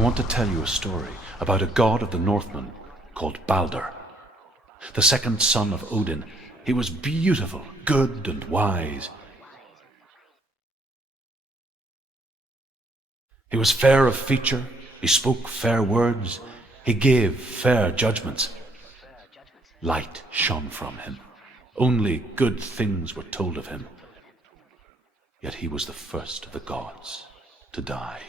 want to tell you a story about a god of the Northmen called Balder. The second son of Odin, he was beautiful, good, and wise. He was fair of feature, he spoke fair words, he gave fair judgments. Light shone from him. Only good things were told of him. Yet he was the first of the gods to die.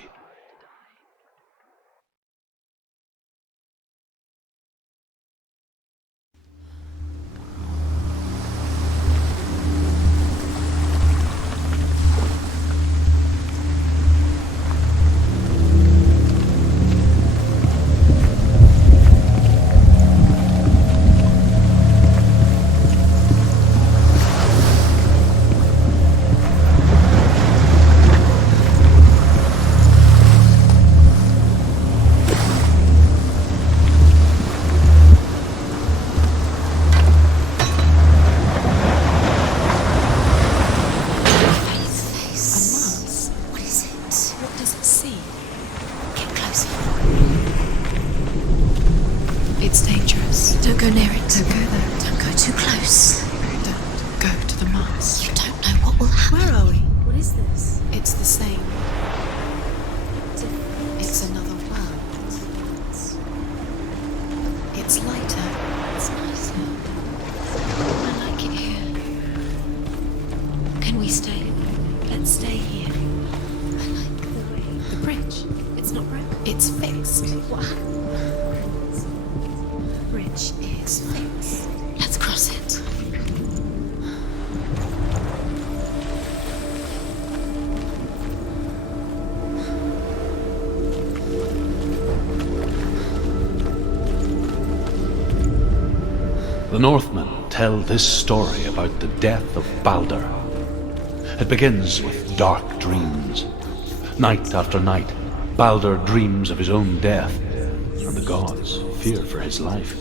The Northmen tell this story about the death of Balder. It begins with dark dreams. Night after night, Balder dreams of his own death, and the gods fear for his life.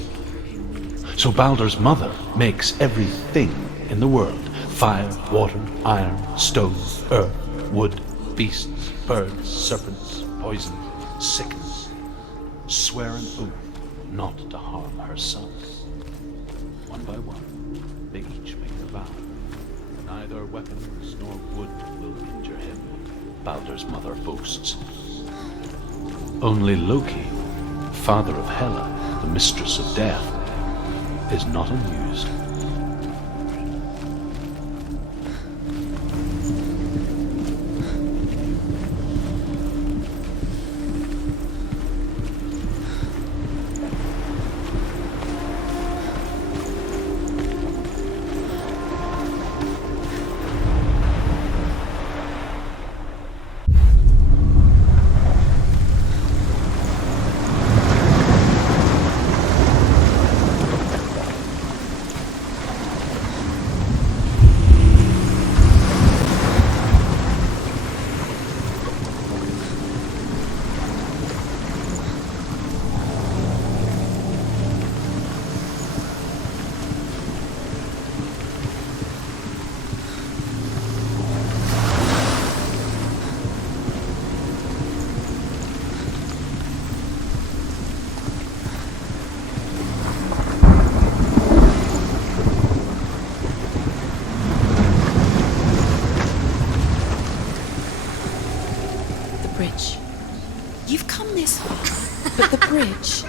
So Balder's mother makes everything in the world: fire, water, iron, stone, earth, wood, beasts, birds, serpents, poison, sickness. Swear an oath not to harm her sons. One by one, they each make a vow. Neither weapons nor wood will injure him, Balder's mother boasts. Only Loki, father of Hela, the mistress of death, is not amused.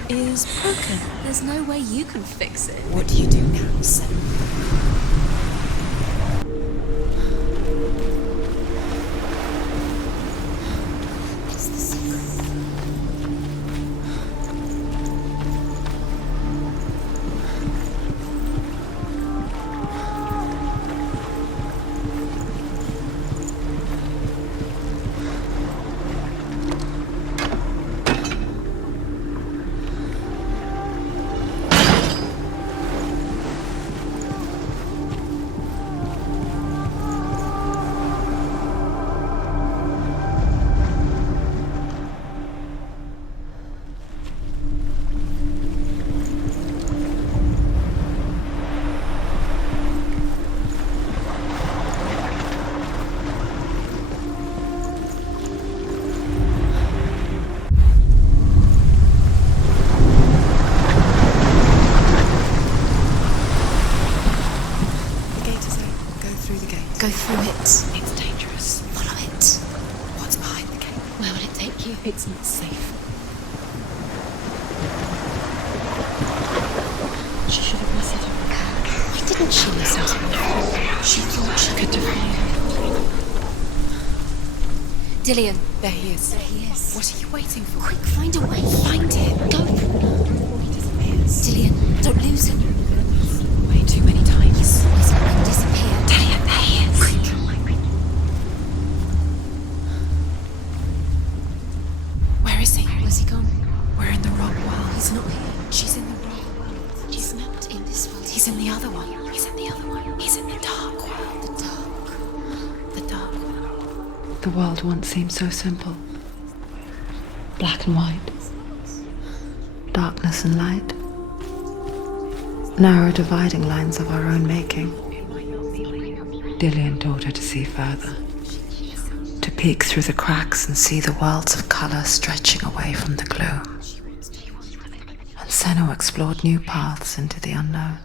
Is broken. There's no way you can fix it. What do you do now, Senua? It's the secret. Go through it. It's dangerous. Follow it. What's behind the gate? Where will it take you? It's not safe. She should have listened to her. Why didn't she listen to me? She thought she could defeat him. Dillian. There he is. There he is. What are you waiting for? Quick, find a way. Find him. Go. He disappears. Dillian, don't lose him. Way too many times. Listen, and disappear. Dillian, there he is. Quick. Where is he? Where's he gone? We're in the wrong world. He's not here. She's in the wrong world. He's not in this world. He's in the other one. He's in the other one. He's in the dark world. The dark. The dark world. The world once seemed so simple. Black and white. Darkness and light. Narrow dividing lines of our own making. Dillian taught her to see further. To peek through the cracks and see the worlds of colour stretching away from the gloom. And Senua explored new paths into the unknown.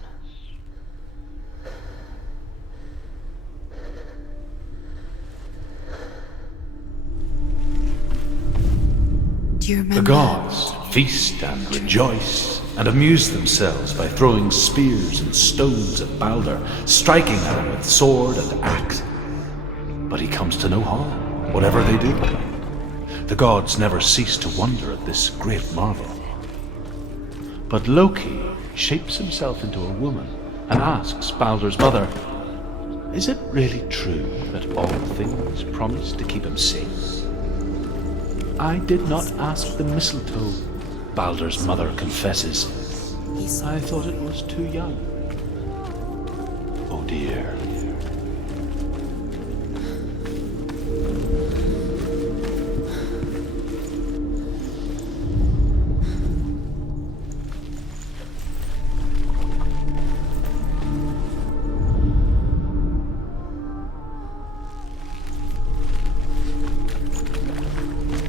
Do you The remember? gods feast and rejoice and amuse themselves by throwing spears and stones at Balder, striking at him with sword and axe. But he comes to no harm, whatever they do. The gods never cease to wonder at this great marvel. But Loki shapes himself into a woman and asks Balder's mother, "Is it really true that all things promise to keep him safe?" "I did not ask the mistletoe," Balder's mother confesses. "I thought it was too young." Oh dear.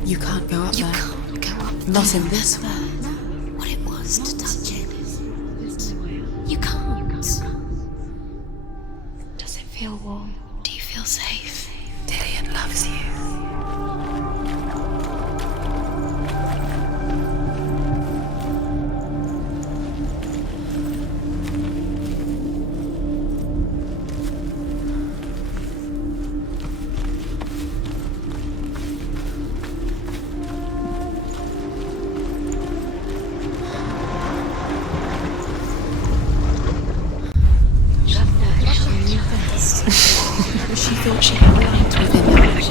You can't go up You there. can't go up Not there. in this one. What it was to touch it. You can't. Does it feel warm? Do you feel safe? Dillian loves you. She thought she had light within her.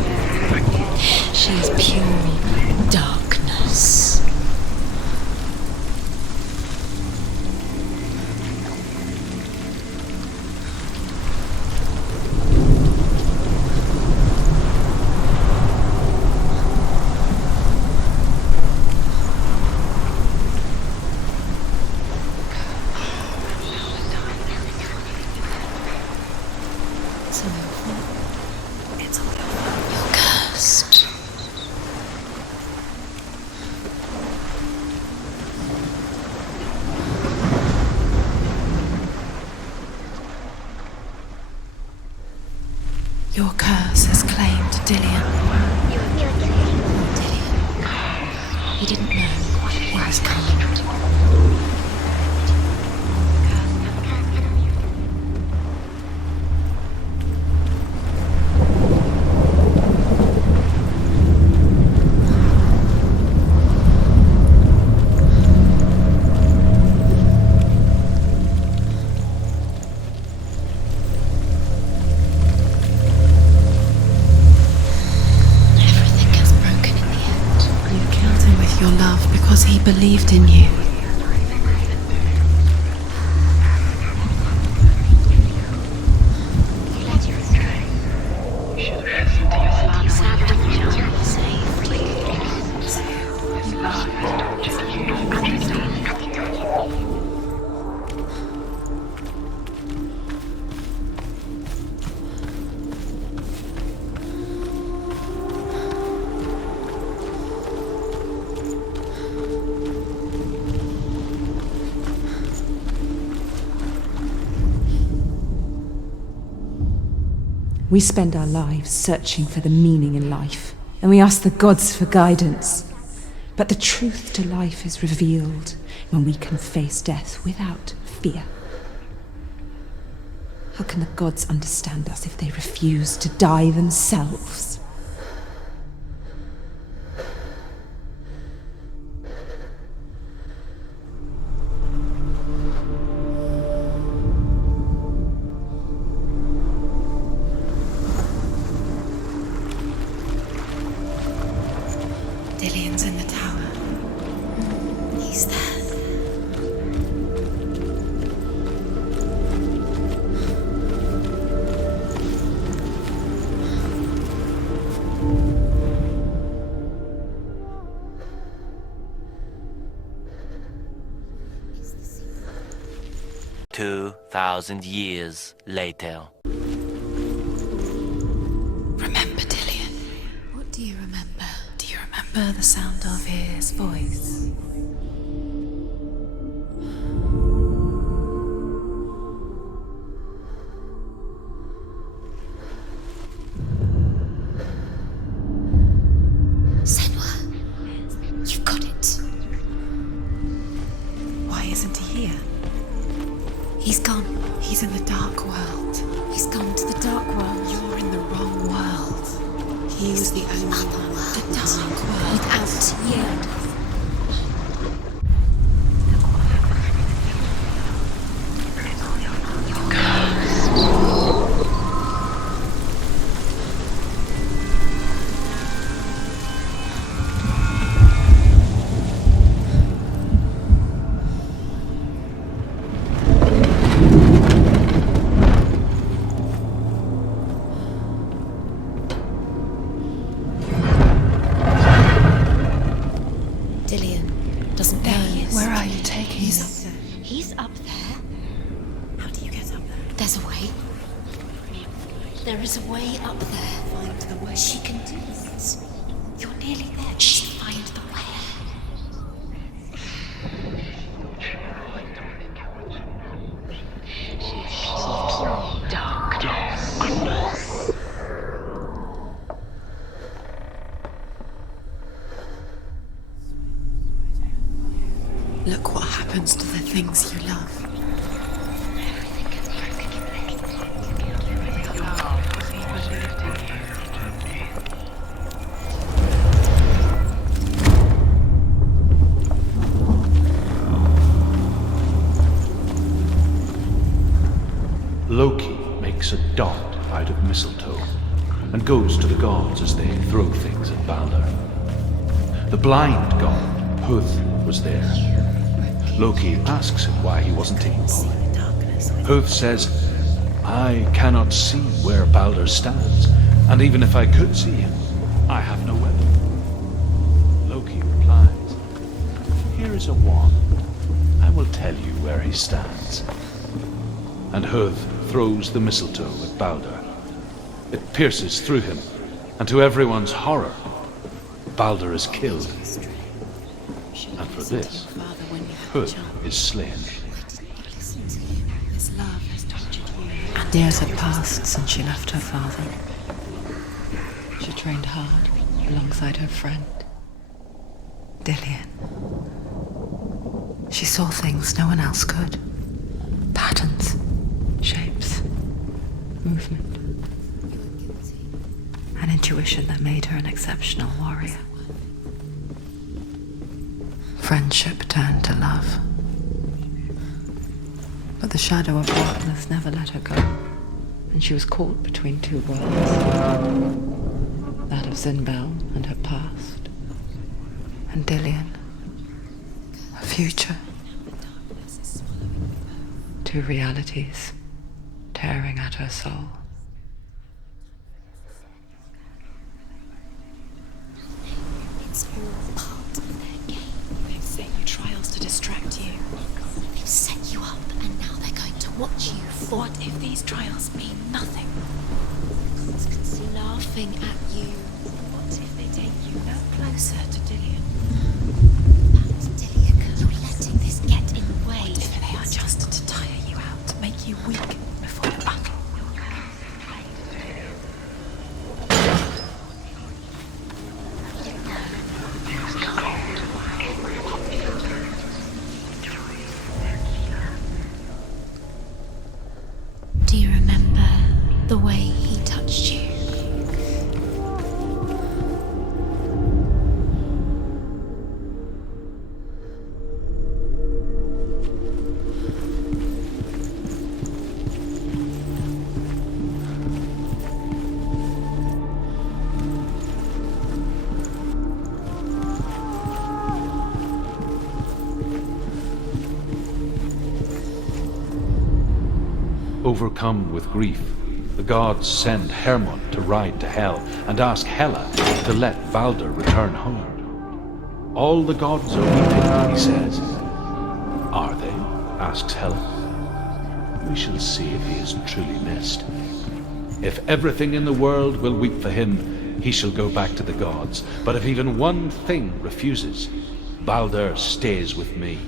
She is pure darkness. It's all over. You're cursed. Your curse has claimed Dillian. He didn't know he was coming. Everything gets broken in the end. You killed him with your love because he believed in you. We spend our lives searching for the meaning in life, and we ask the gods for guidance. But the truth to life is revealed when we can face death without fear. How can the gods understand us if they refuse to die themselves? Dillian's in the tower. He's there. $2,000 later. Remember Dillian? What do you remember? Do you remember the sound of his voice? Senua, you've got it. Why isn't he here? He's gone. He's in the dark world. He's gone to the dark world. You're in the wrong world. He was the only Other one. world. The dark world. Without you. Dillian doesn't know. Where are you taking He's us? up there. He's up there. How do you get up there? There's a way. There is a way up there. Find the way. She can do it. You're nearly there. She find the way. Look what happens to the things you love. Loki makes a dot out of mistletoe and goes to the gods as they throw things at Balder. The blind god, Huth, was there. Loki asks him why he wasn't taking part. Huth says, I cannot see where Balder stands, and even if I could see him, I have no weapon. Loki replies, here is a wand. I will tell you where he stands. And Huth throws the mistletoe at Balder. It pierces through him, and to everyone's horror, Balder is killed. And for this, Huth is slain. His love has tortured you. And years had passed since she left her father. She trained hard alongside her friend, Dillian. She saw things no one else could. Patterns, shapes, movement. An intuition that made her an exceptional warrior. Friendship turned to love. But the shadow of darkness never let her go, and she was caught between two worlds. That of Zinbel and her past, and Dillian, her future. Two realities tearing at her soul. It's all part of their game. They've set you trials to distract you. They've set you up, and now they're going to watch you fall. What if these trials mean nothing? Laughing at you. What if they take you no closer to Dillian? Dillian, you're letting this get in the way. What if they are just to tire you out, to make you weak before the battle? the way he touched you. Overcome with grief, the gods send Hermod to ride to Hell and ask Hela to let Balder return home. All the gods are weeping, he says. Are they? Asks Hela. We shall see if he is truly missed. If everything in the world will weep for him, he shall go back to the gods. But if even one thing refuses, Balder stays with me.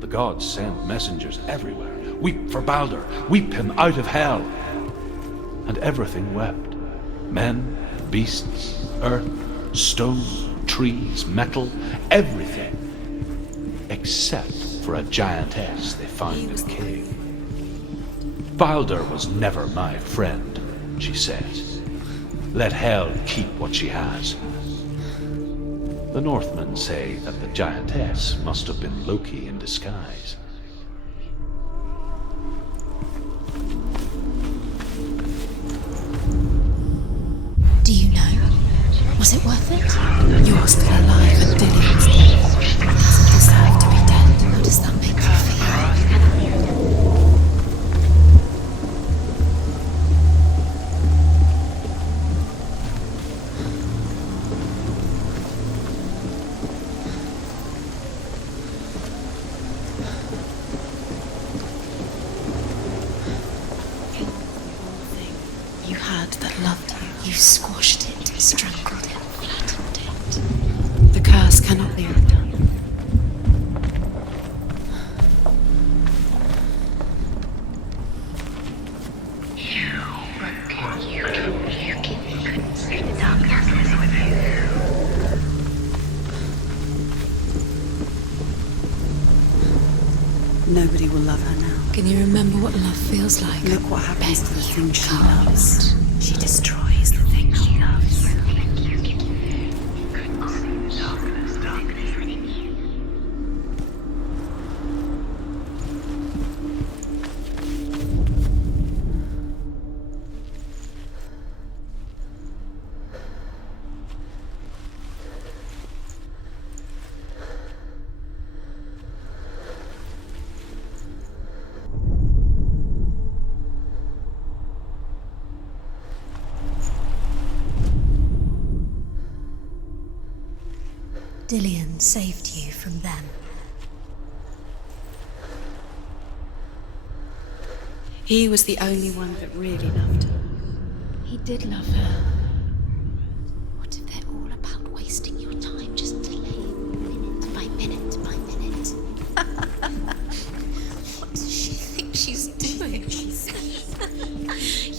The gods send messengers everywhere. Weep for Balder, weep him out of Hell. And everything wept. Men, beasts, earth, stone, trees, metal, everything. Except for a giantess they found in a cave. Balder was never my friend, she says. Let Hell keep what she has. The Northmen say that the giantess must have been Loki in disguise. Do you know? Was it worth it? You're still alive and Dillian's dead. He doesn't deserve to be dead. How does that make you feel? You had that loved you. You squashed it, strangled it, flattened it. The curse cannot be undone. Nobody will love her now. Can you remember what love feels like? Look what happens to the things she Can't. loves. She destroys the thing she loves. Dillian saved you from them. He was the only one that really loved her. He did love her. What if they're all about wasting your time, just delaying minute by minute by minute? What does she think she's doing?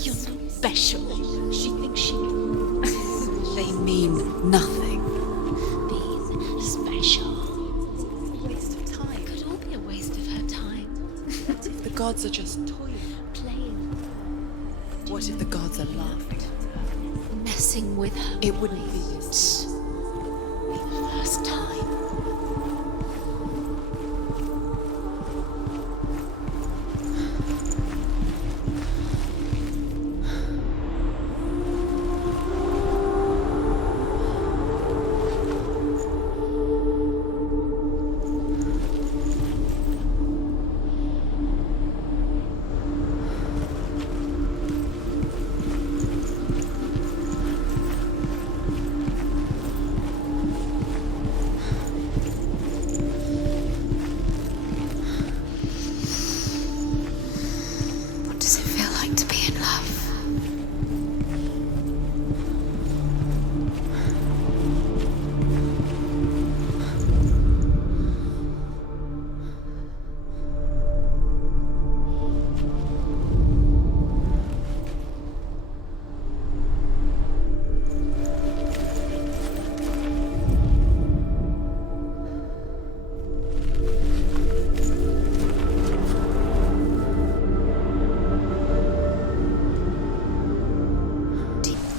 You're not special. She thinks she They mean nothing. being special. Waste of time. Could all be a waste of her time. What if the gods are just toying? Playing, What if the gods are laughing? messing with her. It wouldn't be mind. this. Be the first time.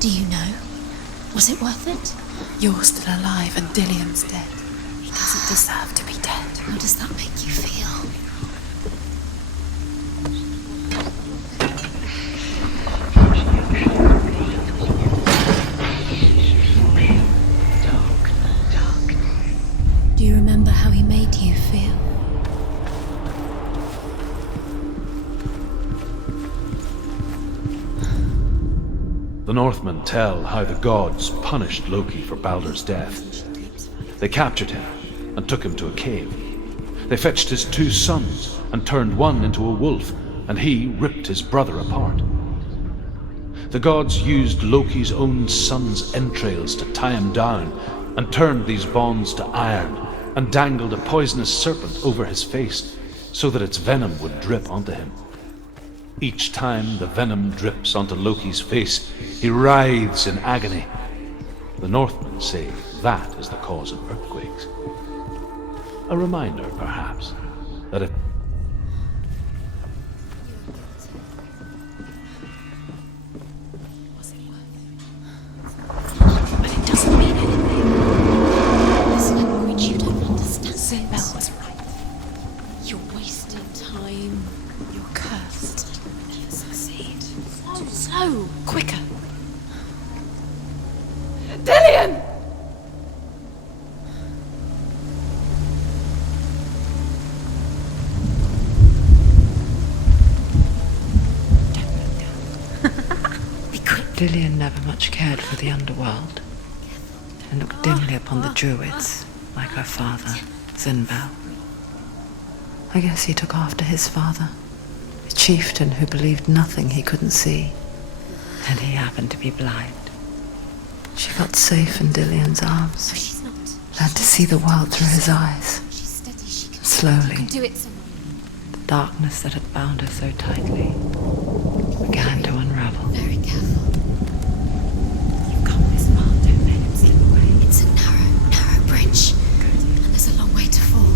Do you know? Was it worth it? You're still alive and Dillian's dead. He doesn't deserve to be dead. How does that make you feel? Do you remember how he made you feel? The Northmen tell how the gods punished Loki for Baldur's death. They captured him and took him to a cave. They fetched his 2 sons and turned one into a wolf, and he ripped his brother apart. The gods used Loki's own son's entrails to tie him down and turned these bonds to iron and dangled a poisonous serpent over his face so that its venom would drip onto him. Each time the venom drips onto Loki's face, he writhes in agony. The Northmen say that is the cause of earthquakes. A reminder, perhaps, that if But it doesn't mean anything. There's a language you don't understand. Sinbel was right. You're wasting time. You're cursed. Never succeed. Slow! Quicker! Dillian! Be quick. Dillian never much cared for the underworld and looked dimly upon the druids, like her father, Sinbel. I guess he took after his father, a chieftain who believed nothing he couldn't see, and he happened to be blind. She felt safe in Dillian's No, arms, she's not. learned to see the world through his eyes. She's steady. She can Slowly, do it, Senua. the darkness that had bound her so tightly began to unravel. Very careful. You've come this far, don't let him slip away. It's a narrow bridge. And there's a long way to fall.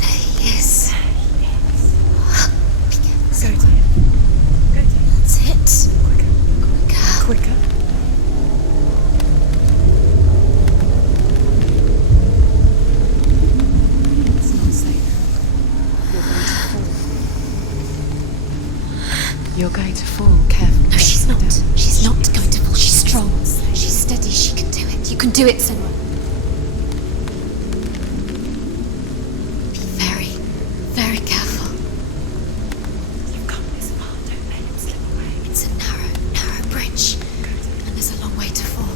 There he is. Be careful. Go to him. Go to him. That's it. Quicker. Quicker. It's not safe. You're going to fall. Careful. No, she's not. She's not going to fall. She's strong. She's steady. She can do it. You can do it, Senua. Be very, very careful. You've come this far, don't let him slip away. It's a narrow bridge. And there's a long way to fall.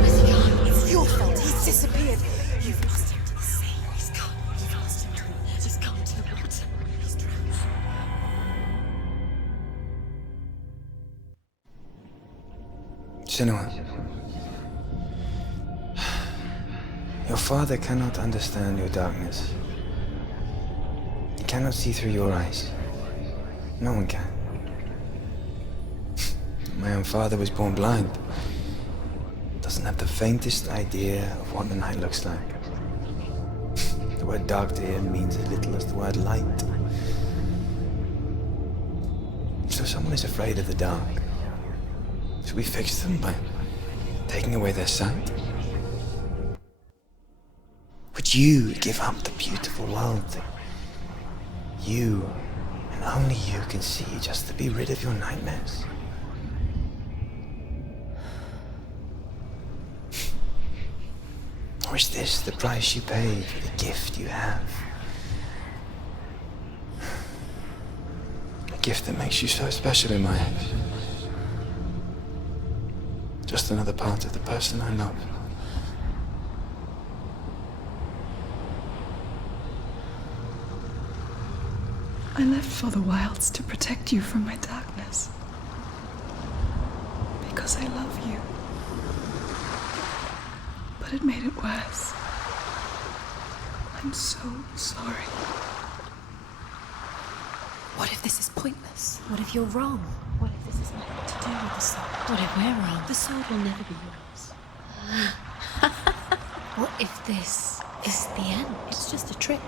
Where's he gone? It's your fault. He's disappeared. You've lost him to the sea. He's gone. You've lost him to the water. He's gone to the water. He's drowned. Senua, your father cannot understand your darkness. He cannot see through your eyes. No one can. My own father was born blind. Doesn't have the faintest idea of what the night looks like. The word dark to him means as little as the word light. So someone is afraid of the dark. Should we fix them by taking away their sight? Would you give up the beautiful world that you and only you can see just to be rid of your nightmares? Or is this the price you pay for the gift you have? A gift that makes you so special in my eyes. Just another part of the person I love. I left for the wilds to protect you from my darkness. Because I love you. But it made it worse. I'm so sorry. What if this is pointless? What if you're wrong? What if this is nothing to do with the sword? What if we're wrong? The sword will never be yours. What if this is the end? It's just a trick.